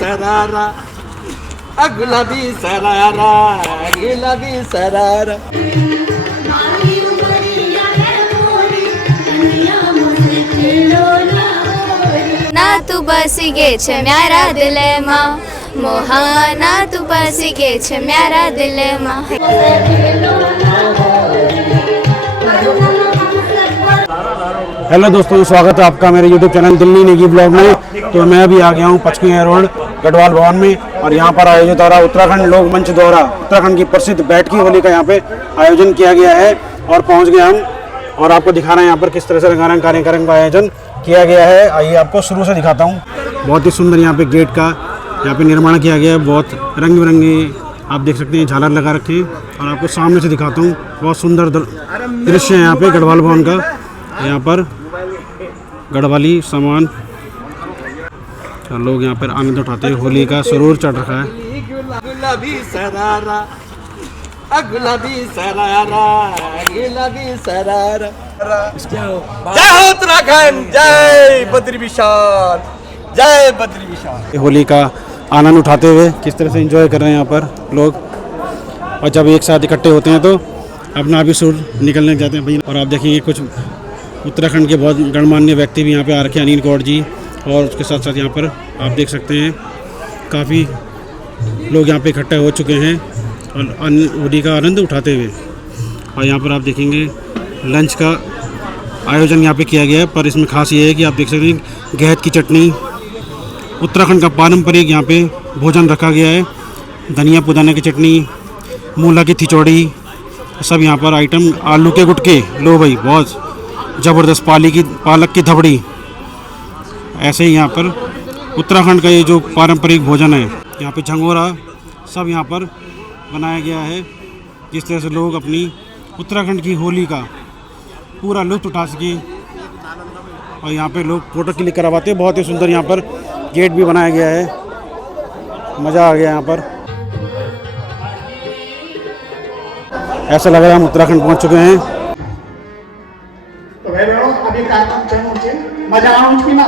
सरारा गुलाबी सरारा गुलाबी सरारा। ना तू बसी गे छे म्यारा दिल में मोहाना तू बसी गे छे म्यारा दिल में। हेलो दोस्तों, स्वागत है आपका मेरे YouTube channel Delhi Negi blog में। तो मैं अभी आ गया हूँ पचकुया रोड गढ़वाल भवन में, और यहाँ पर आयोजित हो रहा उत्तराखंड लोक मंच द्वारा उत्तराखंड की प्रसिद्ध बैठकी होली का यहाँ पे आयोजन किया गया है। और पहुँच गए हम, और आपको दिखा रहे हैं यहाँ पर किस तरह से रंगारंग कार्यक्रम का आयोजन किया गया है। आइए आपको शुरू से दिखाता हूँ। बहुत ही सुंदर यहाँ पे गेट का यहाँ पे निर्माण किया गया है, बहुत रंग बिरंगे आप देख सकते हैं झालर लगा रखे हैं। और आपको सामने से दिखाता हूँ, बहुत सुंदर दृश्य है यहाँ पे गढ़वाल भवन का। यहाँ पर गढ़वाली सामान लोग यहाँ पर आनंद उठाते हैं, होली का सुरूर चढ़ रखा है। गुलाबी सरारा गुलाबी सरारा गुलाबी सरारा। जय उत्तराखंड, जय बद्री विशाल, जय बद्री विशाल। होली का आनंद उठाते हुए किस तरह से एंजॉय कर रहे हैं यहाँ पर लोग। और जब एक साथ इकट्ठे होते हैं तो अपना भी सुर निकलने जाते हैं भैया। और आप देखेंगे कुछ उत्तराखंड के बहुत गणमान्य व्यक्ति भी यहाँ पे आ रखे हैं, अनिल गौड़ जी, और उसके साथ साथ यहाँ पर आप देख सकते हैं काफ़ी लोग यहाँ पे इकट्ठे हो चुके हैं और होली का आनंद उठाते हुए। और यहाँ पर आप देखेंगे लंच का आयोजन यहाँ पे किया गया है, पर इसमें खास ये है कि आप देख सकते हैं गहत की चटनी, उत्तराखंड का पारंपरिक यहाँ पे भोजन रखा गया है। धनिया पुदीना की चटनी, मूला की खिचड़ी, सब यहाँ पर आइटम, आलू के गुटके, लो भाई बहुत ज़बरदस्त, पालक की धबड़ी। ऐसे ही यहाँ पर उत्तराखंड का ये जो पारंपरिक भोजन है, यहाँ पे झंगोरा सब यहाँ पर बनाया गया है, जिस तरह से लोग अपनी उत्तराखंड की होली का पूरा लुत्फ उठा सकें। और यहाँ पे लोग फ़ोटो क्लिक करवाते हैं। बहुत ही सुंदर यहाँ पर गेट भी बनाया गया है, मज़ा आ गया यहाँ पर। ऐसा लग रहा है हम उत्तराखंड पहुँच चुके हैं। तो भाई बहनों, अभी कार्यक्रम चल मजा आ रहा ना।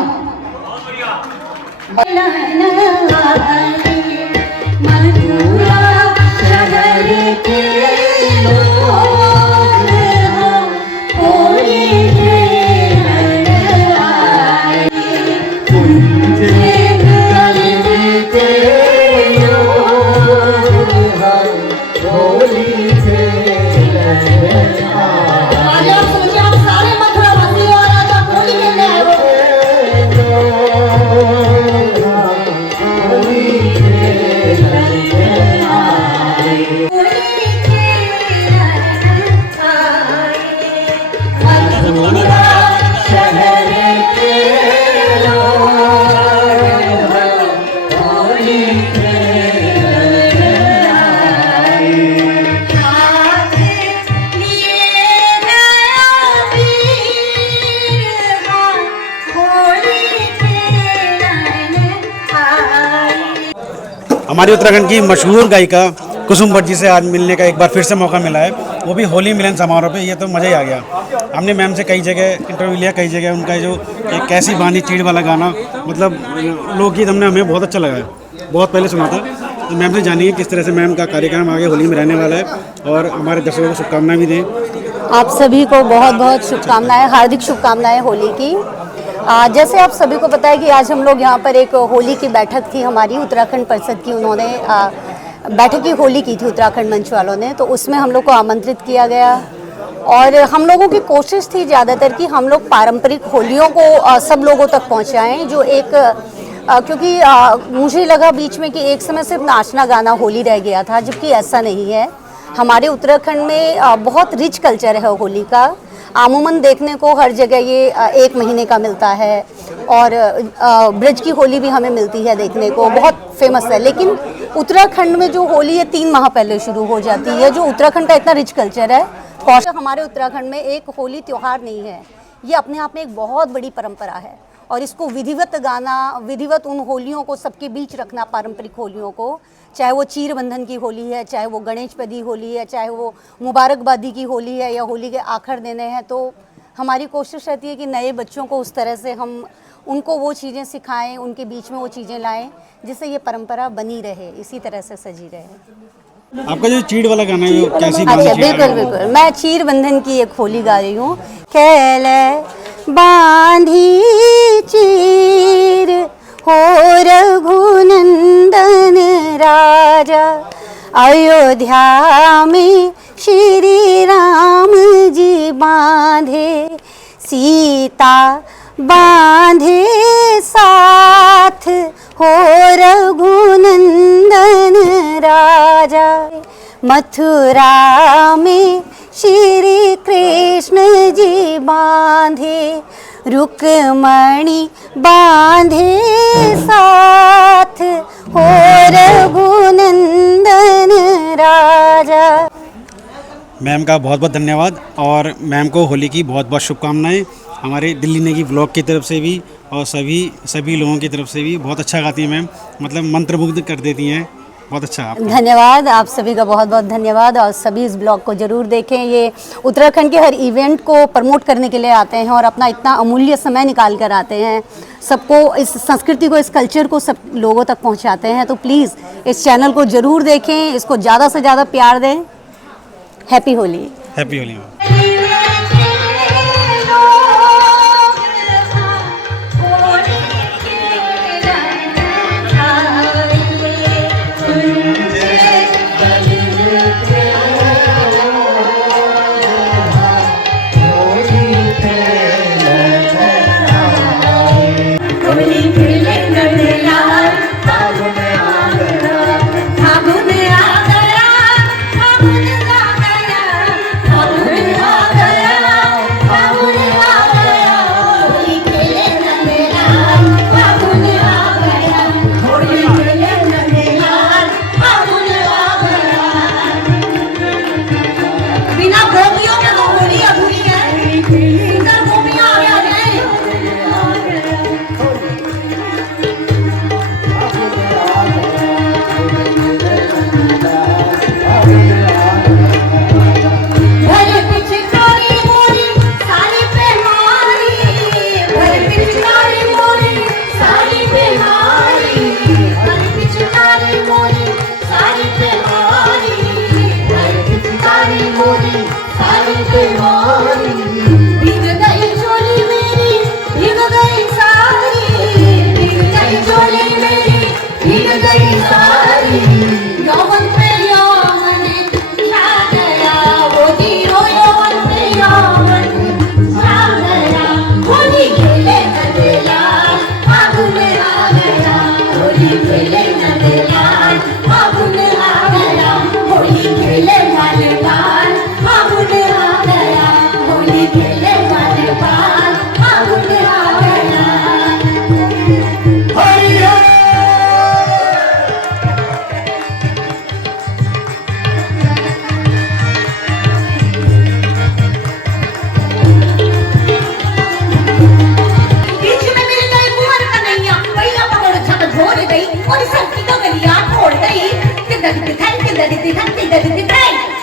हमारी उत्तराखंड की मशहूर गायिका कुसुम भट्ट जी से आज मिलने का एक बार फिर से मौका मिला है, वो भी होली मिलन समारोह पे। ये तो मज़ा ही आ गया। हमने मैम से कई जगह इंटरव्यू लिया, कई जगह उनका जो एक कैसी बानी चीड़ वाला गाना, मतलब लोकगीत हमें बहुत अच्छा लगा है, बहुत पहले सुना था। तो मैम से जानिए किस तरह से मैम का कार्यक्रम आगे होली में रहने वाला है, और हमारे दर्शकों को शुभकामनाएं भी दें। आप सभी को बहुत बहुत शुभकामनाएं, हार्दिक शुभकामनाएं होली की। जैसे आप सभी को पता है कि आज हम लोग यहाँ पर एक होली की बैठक थी हमारी उत्तराखंड परिषद की, उन्होंने बैठक की होली की थी उत्तराखंड मंच वालों ने, तो उसमें हम लोग को आमंत्रित किया गया। और हम लोगों की कोशिश थी ज़्यादातर कि हम लोग पारंपरिक होलियों को सब लोगों तक पहुँचाएँ, जो एक क्योंकि मुझे लगा बीच में कि एक समय सिर्फ नाचना गाना होली रह गया था, जबकि ऐसा नहीं है। हमारे उत्तराखंड में बहुत रिच कल्चर है होली का। आमूमन देखने को हर जगह ये 1 महीने का मिलता है, और ब्रज की होली भी हमें मिलती है देखने को, बहुत फेमस है। लेकिन उत्तराखंड में जो होली है 3 माह पहले शुरू हो जाती है, जो उत्तराखंड का इतना रिच कल्चर है। हमारे उत्तराखंड में एक होली त्यौहार नहीं है, ये अपने आप में एक बहुत बड़ी परंपरा है। और इसको विधिवत गाना, विधिवत उन होलियों को सबके बीच रखना, पारंपरिक होलियों को, चाहे वो चीर बंधन की होली है, चाहे वो गणेश पदी होली है, चाहे वो मुबारकबादी की होली है, या होली के आखिर देने हैं, तो हमारी कोशिश रहती है कि नए बच्चों को उस तरह से हम उनको वो चीज़ें सिखाएं, उनके बीच में वो चीज़ें लाएं, जिससे ये परंपरा बनी रहे, इसी तरह से सजी रहे। आपका जो चीड़ वाला गाना है वो कैसी बात अच्छा, है? बिल्कुल बिल्कुल, मैं चीर बंधन की एक होली गा रही हूँ। कैले बांधी चीर हो रघुनंदन राजा, अयोध्या में श्री राम जी बांधे, सीता बांधे साथ हो रघुनंदन राजा, मथुरा में श्री कृष्ण जी बांधे, रुक्मणी बांधे साथ हो रघुनंदन राजा। मैम का बहुत बहुत धन्यवाद और मैम को होली की बहुत बहुत शुभकामनाएं हमारे दिल्ली नेगी ब्लॉग की तरफ से भी और सभी लोगों की तरफ से भी। बहुत अच्छा गाती हैं मैम, मतलब मंत्रमुग्ध कर देती हैं। बहुत अच्छा आपका धन्यवाद, आप सभी का बहुत बहुत धन्यवाद। और सभी इस ब्लॉग को ज़रूर देखें। ये उत्तराखंड के हर इवेंट को प्रमोट करने के लिए आते हैं और अपना इतना अमूल्य समय निकाल कर आते हैं, सबको इस संस्कृति को, इस कल्चर को सब लोगों तक पहुंचाते हैं। तो प्लीज़ इस चैनल को ज़रूर देखें, इसको ज़्यादा से ज़्यादा प्यार दें। Happy Holi. Happy Holi ma'am.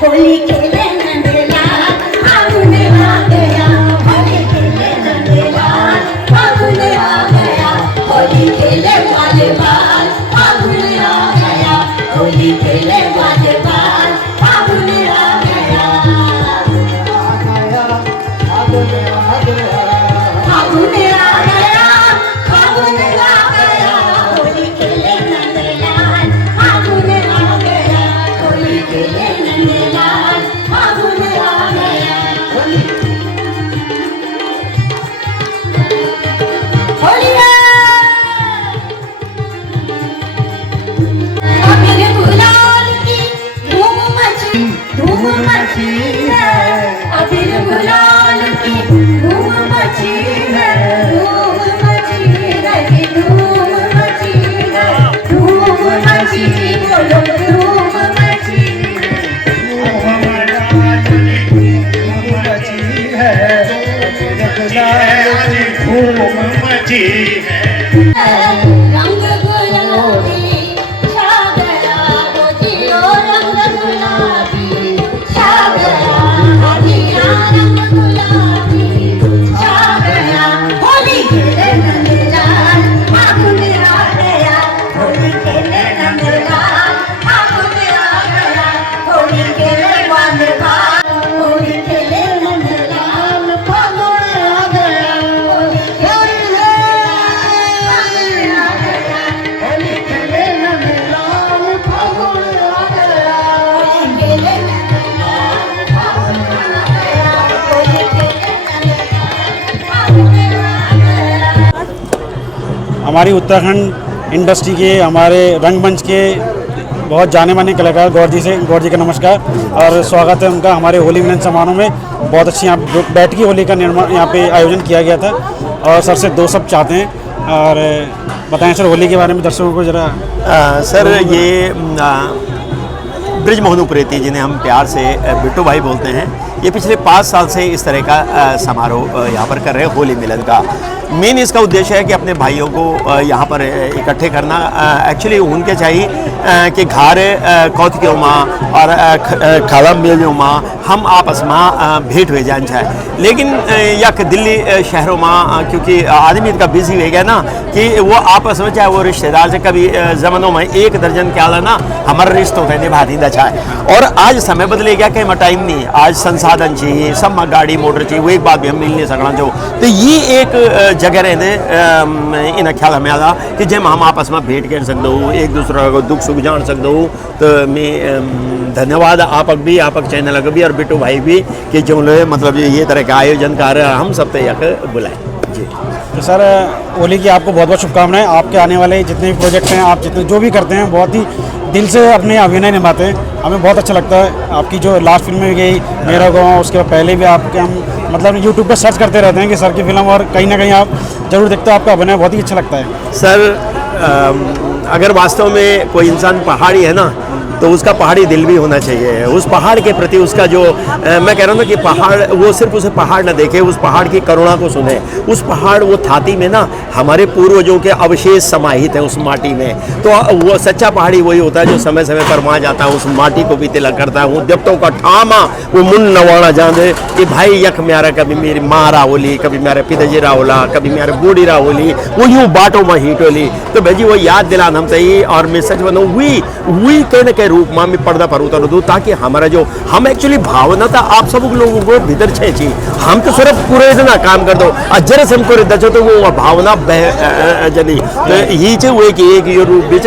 Holi खेले नंदलाल फागुन आ गया, होली खेले नंदलाल फागुन आ गया, होली खेले वाले बाल फागुन आ गया, होली खेले वाले बाल फागुन आ गया, फागुन आ गया, फागुन आ गया, फागुन आ गया, होली खेले नंदलाल फागुन आ गया, होली खेले नंदलाल फागुन आ गया, होलिया अबीर गुलाल की धूम मची है, अबीर गुलाल की धूम मची है, धूम मची है, धूम मची है, धूम मची, बोलो धूम मची रंग गुलाबी छा गया, वो जियो रंग गुलाबी छा गया, हरिया रंग गुलाबी छा गया, होली खेले नंदलाल खेले नंदलाल फागुन आ गया होली खेले वाले बाल होली खेले नंदलाल फागुन आ गया होली खेले होली खेले नंदलाल फागुन आ गया होली खेले नंदलाल फागुन आ गया होली खेले नंदलाल फागुन आ गया। हमारी उत्तराखंड इंडस्ट्री के हमारे रंगमंच के बहुत जाने माने कलाकार गौर जी का नमस्कार और स्वागत है उनका हमारे होली मिलन समारोह में। बहुत अच्छी यहाँ बैठकी होली का निर्माण यहाँ पे आयोजन किया गया था और सर से दो सब चाहते हैं और बताएं सर होली के बारे में दर्शकों को ज़रा। सर ये ब्रिज मोहन उप्रेती जिन्हें हम प्यार से बिट्टू भाई बोलते हैं, ये पिछले 5 साल से इस तरह का समारोह यहाँ पर कर रहे हैं होली मिलन का। मेन इसका उद्देश्य है कि अपने भाइयों को यहाँ पर इकट्ठे करना। एक्चुअली उनके चाहिए कि घर कौतक्यों माँ और खाला मिलो माँ हम आपस में भेंट हुए जान चाहे, लेकिन यक दिल्ली शहरों में क्योंकि आदमी इतना बिजी हो गया ना कि वो आपस में चाहे वो रिश्तेदार से कभी ज़मानों में 1 दर्जन क्या ना हमारा रिश्ता होता है निभा दी चाहे। और आज समय बदले गया कहीं टाइम नहीं, आज संसाधन चाहिए सब में गाड़ी मोटर चाहिए, वो एक बात भी हम मिल नहीं सकना जो। तो ये एक जगह रहने इन ख्याल हमें आता कि जब हम आपस में भेंट कर सकते हो एक दूसरे को दुख सुख जान सकते हो। तो मैं धन्यवाद आपक भी आपक चैनल का भी और बिट्टू भाई भी कि जो मतलब ये तरह का आयोजन कर हम सब तक बुलाए जी। तो सर होली की आपको बहुत बहुत शुभकामनाएं। आपके आने वाले जितने भी प्रोजेक्ट हैं आप जितने जो भी करते हैं बहुत ही दिल से अपने अभिनय निभाते हैं, हमें बहुत अच्छा लगता है। आपकी जो लास्ट फिल्म में गई मेरा गाँव, उसके पहले भी आपके हम मतलब यूट्यूब पर सर्च करते रहते हैं कि सर की फिल्म, और कहीं ना कहीं आप जरूर देखते हो, आपका अभिनय बहुत ही अच्छा लगता है। सर अगर वास्तव में कोई इंसान पहाड़ी है ना तो उसका पहाड़ी दिल भी होना चाहिए। उस पहाड़ के प्रति उसका जो मैं कह रहा हूँ ना कि पहाड़ वो सिर्फ उसे पहाड़ ना देखे, उस पहाड़ की करुणा को सुने। उस पहाड़ वो थाती में ना हमारे पूर्वजों के अवशेष समाहित हैं उस माटी में। तो वो सच्चा पहाड़ी वही होता है जो समय समय पर वहाँ जाता है, उस माटी को भी तिलक करता है। वो देवताओं का ठामा वो मुन नवाना जाने कि भाई यक म्यारा कभी मेरी माँ राहोली, कभी मेरे पिताजी राहोला, कभी मेरे बूढ़ी राहोली, वो यूँ बाटों में हीट होली। तो भाई जी वो याद दिलाना हम चाहिए। और मैं सच बनूँ वही कहने के रूप में मैं पर्दा पर उतर दूँ ताकि हमारा जो हम एक्चुअली भावना था आप सब लोगों को भीतर छे हम तो सिर्फ पूरे इतना काम कर दो अजर से हमको दचो तो वो भावना बह जली। तो ये चे वो कि एक ये रूप भी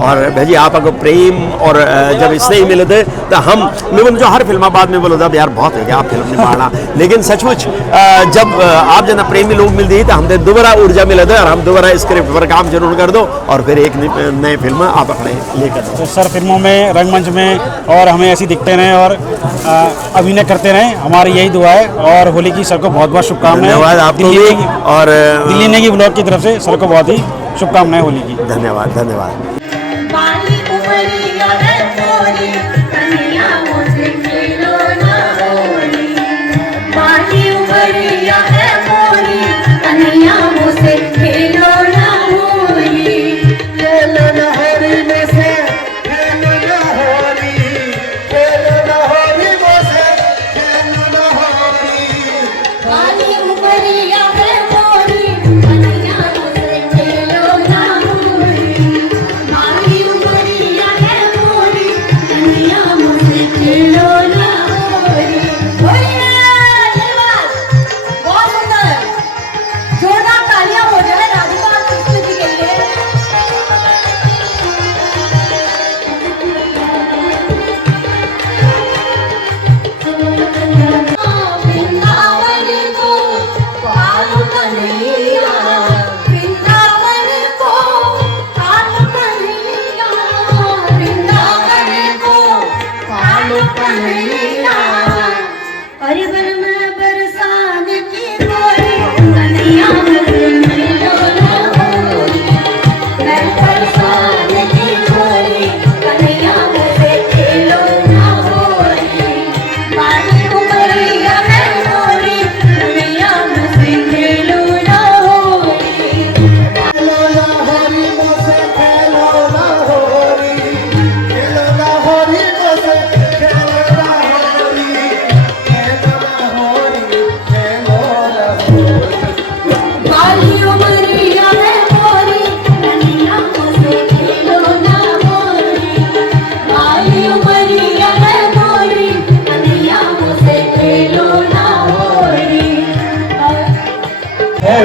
और भाई आप अगर प्रेम और जब स्नेह मिले थे तो हम मैं जो हर फिल्म बाद में बोलो था यार बहुत है आप फिल्म निभाना, लेकिन सचमुच जब आप जना प्रेमी लोग मिलते ही तो हमने दोबारा ऊर्जा मिले थे और हम दोबारा स्क्रिप्ट पर काम जरूर कर दो और फिर एक नई फिल्म आप अपने लेकर दो। तो सर फिल्मों में रंगमंच में और हमें ऐसे दिखते रहें और अभिनय करते रहें, हमारी यही दुआ है। और होली की सर को बहुत बहुत शुभकामनाएं। धन्यवाद आपको भी और दिल्ली नेगी ब्लॉग की तरफ से सर को बहुत ही शुभकामनाएं होली की। धन्यवाद धन्यवाद। बाली उमरिया है मोरी कन्हैया मुझसे खेलो ना होली। बाली उमरिया है मोरी कन्हैया मुझसे खेलो ना होली। खेलो ना होली में से खेलो ना होली, खेलो ना होली में से खेलो ना होली। बाली उमरिया है मोरी कन्हैया मुझसे खेलो ना होली। बाली उमरिया है मोरी कन्हैया मुझसे खेलो ना होली। धन्यवाद, बहुत सुंदर, जोरदार तालियां हो जाए।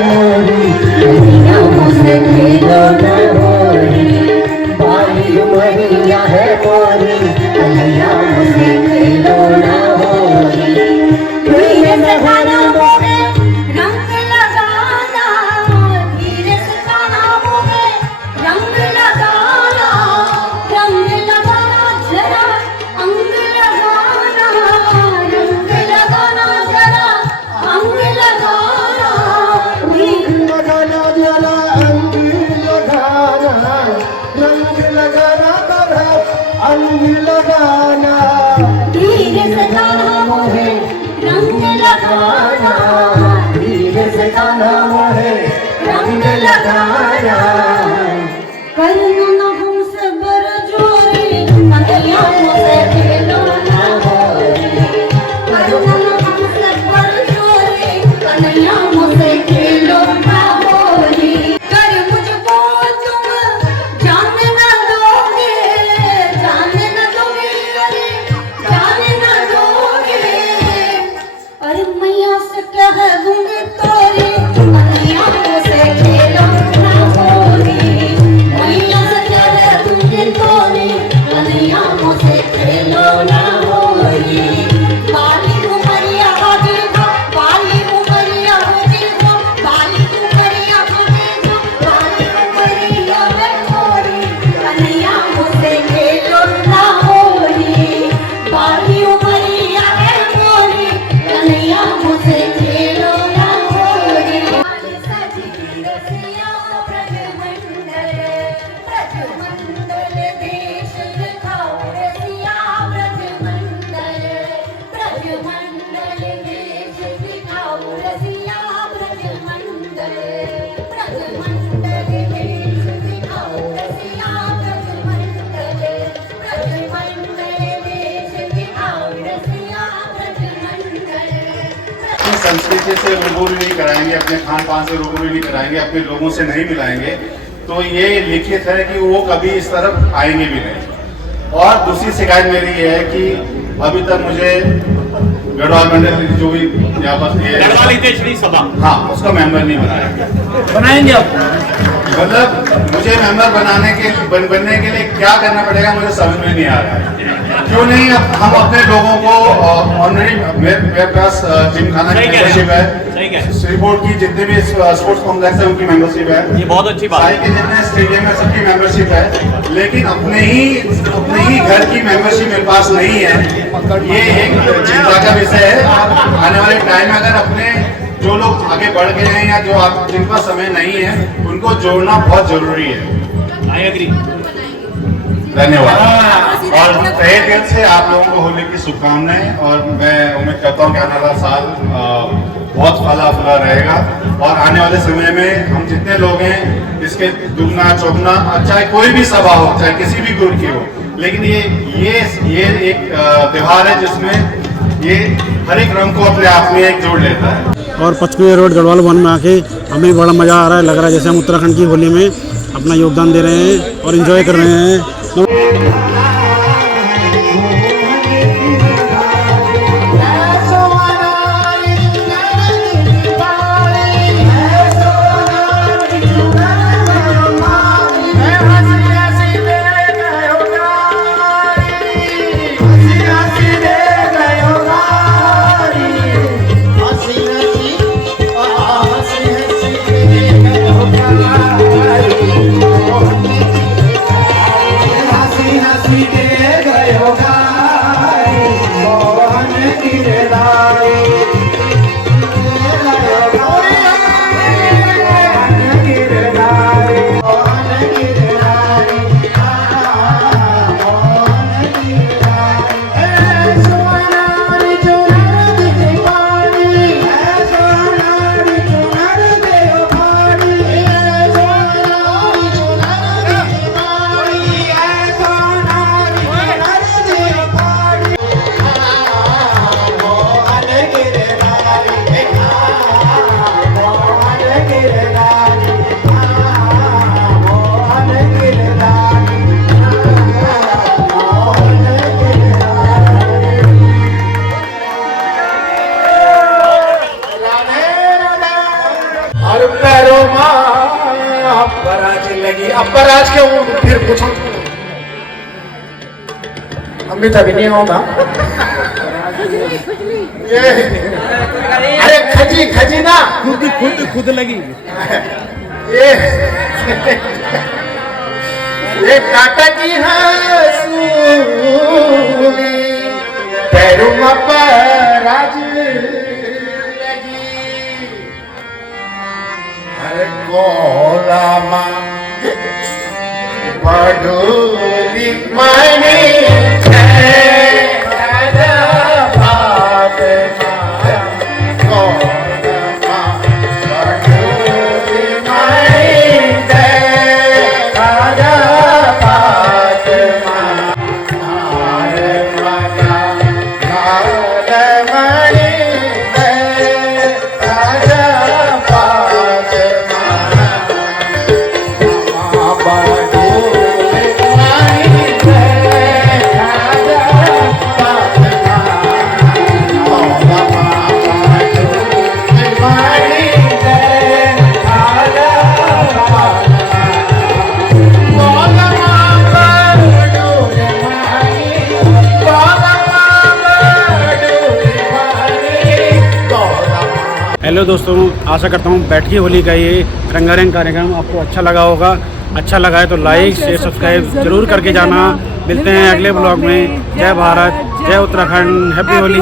मोरी कन्हैया मुझसे खेलो ना होली बाली उमरिया है मोरी कन्हैया मुझसे खेलो ना होली धीरे से खाना मोहे रंग लगाना धीरे से खाना मोहे रंग लगाना जरा अंग लगाना रंग लगाना जरा अंग लगाना लगाना जरा अंग लगाना रंग लगाना जरा अंग लगाना धीरे से गाना मोहे रंग लगाना धीरे से गाना मोहे रंग लगाना करना ना हमसे बरजोरी कन्हैया मुझसे खेलो ना होली करना ना हमसे बरजोरी कन्हैया मुझसे खेलो ना होली कर मुझको तुम जाने ना दोगे जाने ना दोगे अरे जाने ना दोगे अरे मैया से कह दूंगी तोरी कन्हैया मुझसे खेलो ना होली मैया से कह दूंगी तोरी कन्हैया मुझसे खेलो ना होली बाली उमरिया हो देखो बाली उमरिया हो देखो बाली उमरिया हो देखो बाली उमरिया है मोरी कन्हैया मुझसे खेलो ना होली बाली उमरिया है मोरी कन्हैया मुझसे खेलो ना होली सजी रसिया ब्रजमंडल देश दिखाओ रसिया ब्रजमंडल देश दिखाओ रसिया ब्रजमंडल देश दिखाओ रसिया ब्रजमंडल देश दिखाओ रसिया ब्रजमंडल अपनी संस्कृति से रूबरू नहीं कराएंगे, अपने खान पान से रूबरू नहीं कराएंगे, अपने लोगों से नहीं मिलाएंगे तो ये लिखित है कि वो कभी इस तरफ आएंगे भी नहीं। और दूसरी शिकायत मेरी ये है कि अभी तक मुझे गढ़वाल मंडल जो भी यहाँ पर गढ़वाल हितैषी सभा हाँ उसका मेंबर नहीं बनाएंगे आप मतलब मुझे मेंबर बनने के लिए क्या करना पड़ेगा मुझे समझ में नहीं आ रहा है। क्यों नहीं हम अपने लोगों को ऑलरेडी मेरे पास जिम खाना की मेंबरशिप है, श्रीपोर्ट की जितने भी स्पोर्ट्स कॉम्प्लेक्स है उनकी मेंबरशिप है, ये बहुत अच्छी बात है, के जितने स्टेडियम है सबकी मेंबरशिप है, लेकिन अपने ही घर की मेंबरशिप मेरे पास नहीं है। ये एक चिंता का विषय है। आने वाले टाइम में अगर अपने जो लोग आगे बढ़ गए हैं या जो जिनका समय नहीं है उनको जोड़ना बहुत जरूरी है। I agree. धन्यवाद और तहे दिल से आप लोगों को होली की शुभकामनाएं और मैं उम्मीद करता हूँ कि आने वाला साल बहुत फला फला रहेगा और आने वाले समय में हम जितने लोग हैं इसके दुगना चौगुना चाहे कोई भी सभा हो चाहे किसी भी गुट की हो, लेकिन ये एक त्योहार है जिसमें ये हर एक रंग को अपने आप में एक जोड़ लेता है। और 55 रोड गढ़वाल वन में आके हमें बड़ा मज़ा आ रहा है, लग रहा है जैसे हम उत्तराखंड की होली में अपना योगदान दे रहे हैं और एंजॉय कर रहे हैं। हंसी अमृत अभी नहीं होगा अरे खजी खजी ना खुद लगी ये काटा की हंसूली पैरों पर राज लगी अरे गोला माँ बडोली माने हेलो दोस्तों, आशा करता हूँ बैठकी होली का ये रंगारंग कार्यक्रम आपको अच्छा लगा होगा। अच्छा लगा है तो लाइक शेयर सब्सक्राइब जरूर करके जाना। मिलते हैं अगले ब्लॉग में। जय भारत, जय उत्तराखंड, हैप्पी होली।